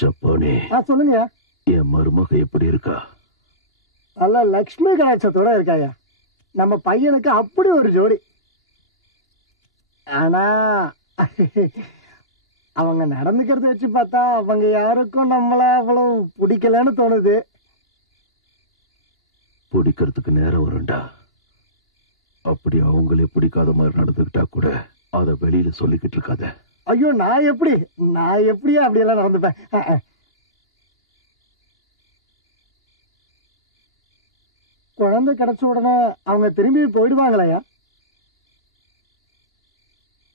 சப்பானே. சொல்லுங்க. என் மருமக எப்படி இருக்கா? நல்ல லக்ஷ்மி கடாட்சத்தோட இருக்காயா. நம்ம பையனுக்கு அப்படி ஒரு ஜோடி. ஆனா அவங்க நடந்துக்கிறத வச்சு பார்த்தா அவங்க யாருக்கும் நம்மள அவ்வளவு பிடிக்கலன்னு தோணுது. பிடிக்கிறதுக்கு நேரம் வரும்டா. அப்படி அவங்களே பிடிக்காத மாதிரி நடந்துக்கிட்டா கூட அத வெளியில சொல்லிக்கிட்டு இருக்காத. ஐயோ, நான் எப்படியா அப்படியெல்லாம் நடந்துப்பேன். குழந்தை கிடைச்ச உடனே அவங்க திரும்பி போயிடுவாங்களையா?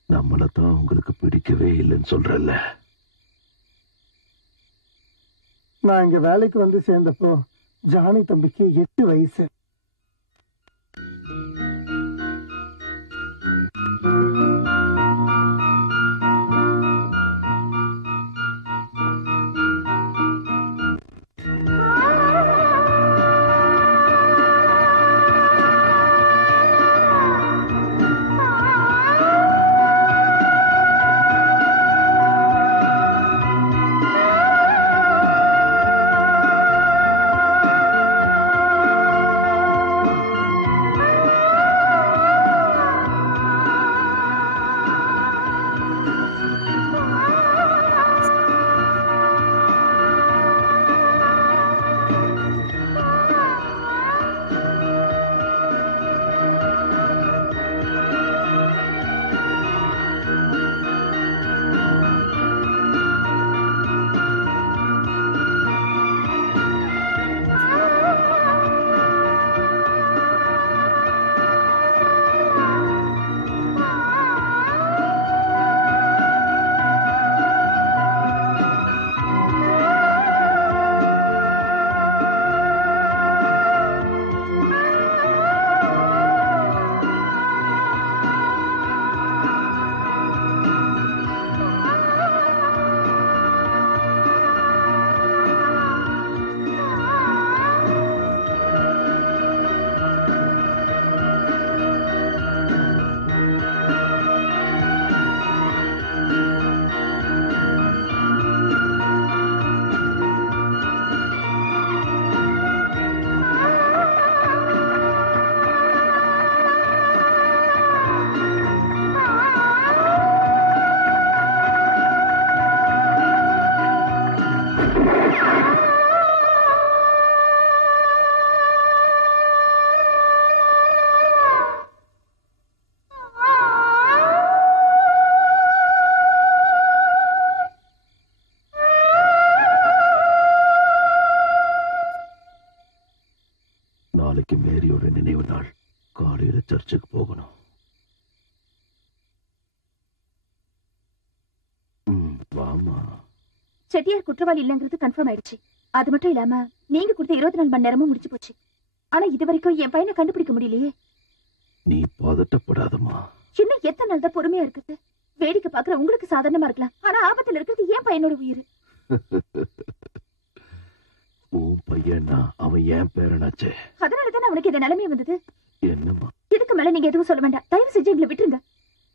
நம்மளதான் அவங்களுக்கு பிடிக்கவே இல்லைன்னு சொல்றல்ல. நான் இங்க வேலைக்கு வந்து சேர்ந்தப்போ ஜானி தம்பிக்கு 8 வயசு. நாளைக்கு மேரியோட நினைவு நாள். காலையில சர்ச்சுக்கு போகணும். வாமா. செட்டியார் குற்றவாளி இல்லங்கிறது கன்ஃபார்ம் ஆயிடுச்சு. அது மட்டும் இல்லாம நீங்க கொடுத்த 24 மணி நேரமும் முடிச்சு போச்சு. ஆனா இது வரைக்கும் என் பையனை கண்டுபிடிக்க முடியலையே. நீ பதட்டப்படாதம்மா. இன்னும் எத்தனை நாள் தான் பொறுமையா இருக்குது? வேடிக்கை பாக்குற உங்களுக்கு சாதாரணமா இருக்கலாம், ஆனா ஆபத்துல இருக்கிறது என் பையனோட உயிர். உன் பையனா அவன் என் பேரனாச்சே. அதனாலதான் அவனுக்கு இந்த நிலைமை வந்தது. என்னம்மா? இதுக்கு மேல நீங்க எதுவும் சொல்ல வேண்டாம். தயவு செஞ்சு எங்களை விட்டுருங்க.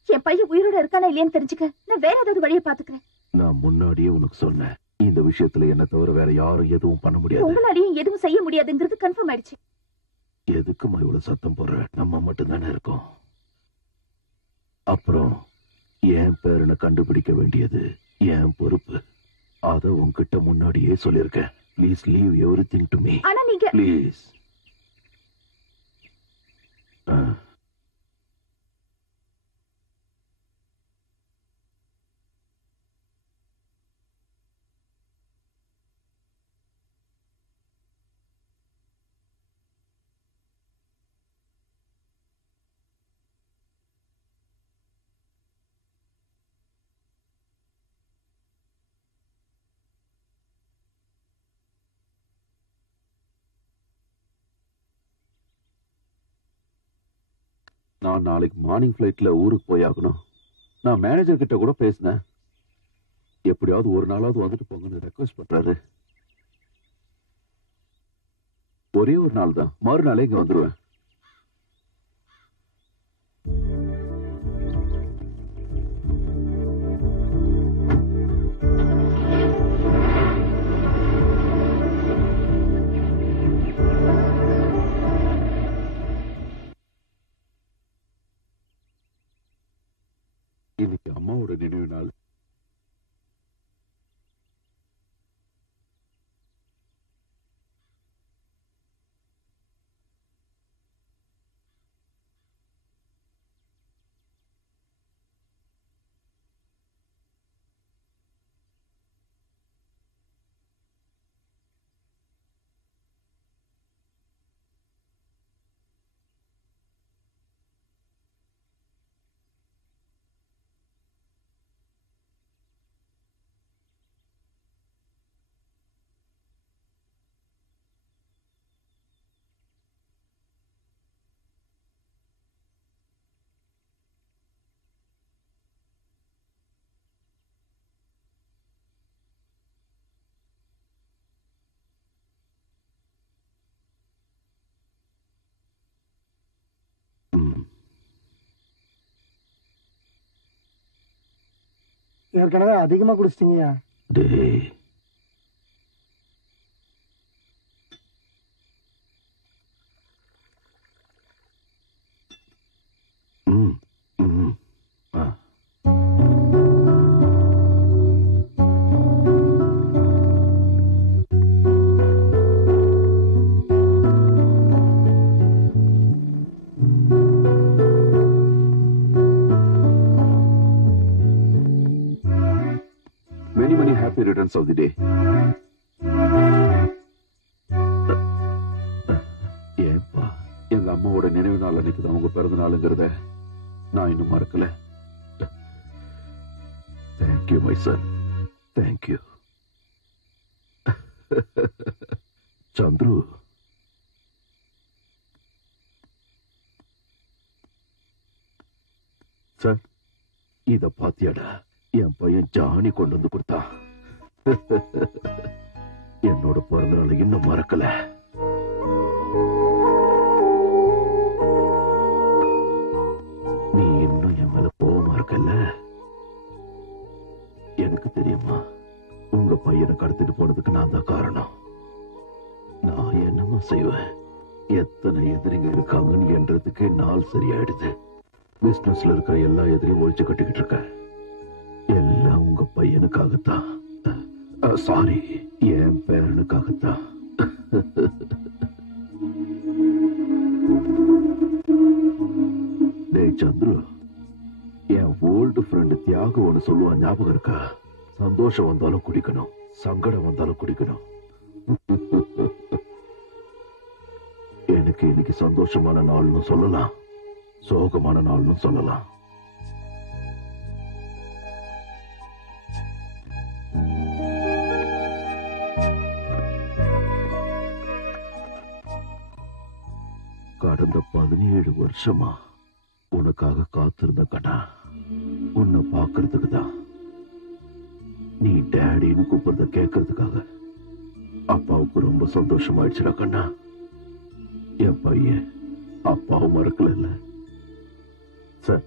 என் பையன் உயிரோட இருக்கானா இல்லையான்னு தெரிஞ்சுக்க நான் வேற ஏதாவது வழியை பாத்துக்கிறேன். நான் முன்னாடியே உனக்கு சொன்னேன், இந்த விஷயத்துல என்ன தவிர வேற யாரும் எதுவும் பண்ண முடியாது. உங்களாலையும் எதுவும் செய்ய முடியாதுங்கிறது கன்ஃபார்ம் ஆயிடுச்சு. எதுக்குமா இவ்வளவு சத்தம் போடுற? நம்ம மட்டும் தானே இருக்கோம். அப்புறம் என் பேரனை கண்டுபிடிக்க வேண்டியது என் பொறுப்பு. அத உன்கிட்ட முன்னாடியே சொல்லிருக்கேன். Please leave everything to me. ஆனா நீங்க ப்ளீஸ். நான் நாளைக்கு மார்னிங் ஃபிளைட்ல ஊருக்கு போயாகணும். நான் மேனேஜர் கிட்ட கூட பேசினேன். எப்படியாவது ஒரு நாளாவது வந்துட்டு போங்கன்னு ரெக்வஸ்ட் பண்றாரு. ஒரே ஒரு நாள் தான், மறுநாளே இங்க வந்துருவேன். இன்னைக்கு அம்மாவோட நினைவு நாள். ஏற்கனவே அதிகமா குடிச்சிட்டீங்க. டேய், ம் ம் ஆ many happy returns of the day. ஏன்பா, எங்க அம்மாவோட நினைவு நாள் அன்னைக்கு தான் உங்க பிறந்த நாளுங்கிறத நான் இன்னும் மறக்கல. Thank you my son, thank you. Chandru, sir இத பாத்தியாடா? என் பையன் ஜானி கொண்டு வந்து கொடுத்தான். என்னோட பிறந்த நாளை இன்னும் மறக்கல. நீ இன்னும் என் மேல கோவமா இருக்கல்ல? எனக்கு தெரியுமா, உங்க பையனை கடத்திட்டு போனதுக்கு நான் தான் காரணம். நான் என்னமா செய்வேன்? எத்தனை எதிரிங்க இருக்காங்கன்னு என்றதுக்கே நாள் சரியாயிடுது. பிசினஸ்ல இருக்கிற எல்லா எதிரையும் ஒழிச்சு கட்டிக்கிட்டு இருக்க. எல்லாம் உங்க பையனுக்காகத்தான். சாரி, என் பேரனுக்காகத்தான். டேய் சந்துரு, என் ஓல்டு ஃப்ரெண்டு தியாகு ஒண்ணு சொல்லுவான், ஞாபகம் இருக்கா? சந்தோஷம் வந்தாலும் குடிக்கணும், சங்கடம் வந்தாலும் குடிக்கணும். எனக்கு இன்னைக்கு சந்தோஷமான நாள்னு சொல்லலாம், சோகமான நாள்னு சொல்லலாம். கடந்த 17 வருஷமா உனக்காக காத்திருந்த கண்ணா, உன்னை பாக்குறதுக்கு தான். நீ டேடின்னு கூப்பிடுறத கேட்கறதுக்காக. அப்பாவுக்கு ரொம்ப சந்தோஷமாயிடுச்சுடா கண்ணா. என் பையன் அப்பாவும் மறக்கல. சார்,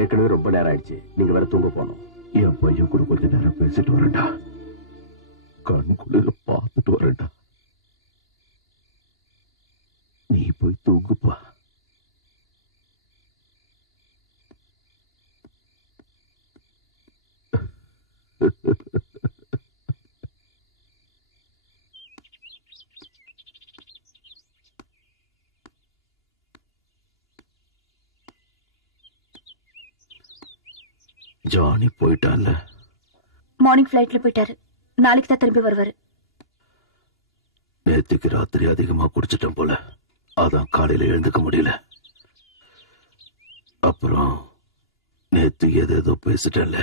ஏற்கனவே ரொம்ப நேரம் ஆயிடுச்சு, நீங்க வேற தூங்க போனோம். என் பையன் கூட கொஞ்ச நேரம் பேசிட்டு வரேன்டா, கண் குளிர பார்த்துட்டு வரேன்டா. நீ போய் தூங்குப்பா. ஜானி போயிட்டான்ல? மார்னிங் ஃபிளைட்ல போயிட்டாரு. நாளைக்கு தான் திரும்பி வருவாரு. நேத்துக்கு ராத்திரி அதிகமா குடிச்சிட்டேன் போல, அதான் காலையில எழுந்துக்க முடியல. அப்புறம் நேத்து ஏதேதோ பேசிட்டேன்ல,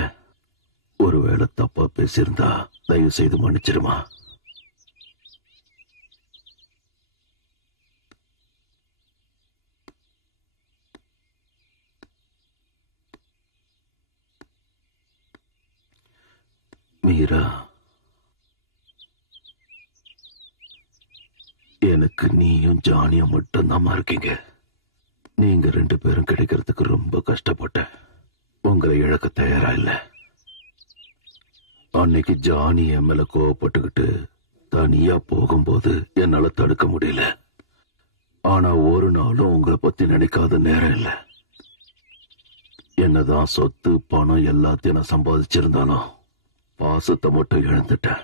ஒருவேளை தப்பா பேசியிருந்தா தயவு செய்து மன்னிச்சிருமா. மீரா, எனக்கு நீயும் ஜானியும் மட்டும்தான் இருக்கீங்க. நீங்க 2 பேரும் கிடைக்கிறதுக்கு ரொம்ப கஷ்டப்பட்டேன். உங்களை இழக்க தயாரா இல்ல. அன்னைக்கு ஜானி என் மேல கோவப்பட்டுக்கிட்டு தனியா போகும்போது என்னால தடுக்க முடியல. ஆனா ஒரு நாளும் உங்களை பத்தி நினைக்காத நேரம் இல்ல. என்னதான் சொத்து பணம் எல்லாத்தையும் நான் சம்பாதிச்சிருந்தாலும் பாசத்தை மட்டும் இழந்துட்டேன்.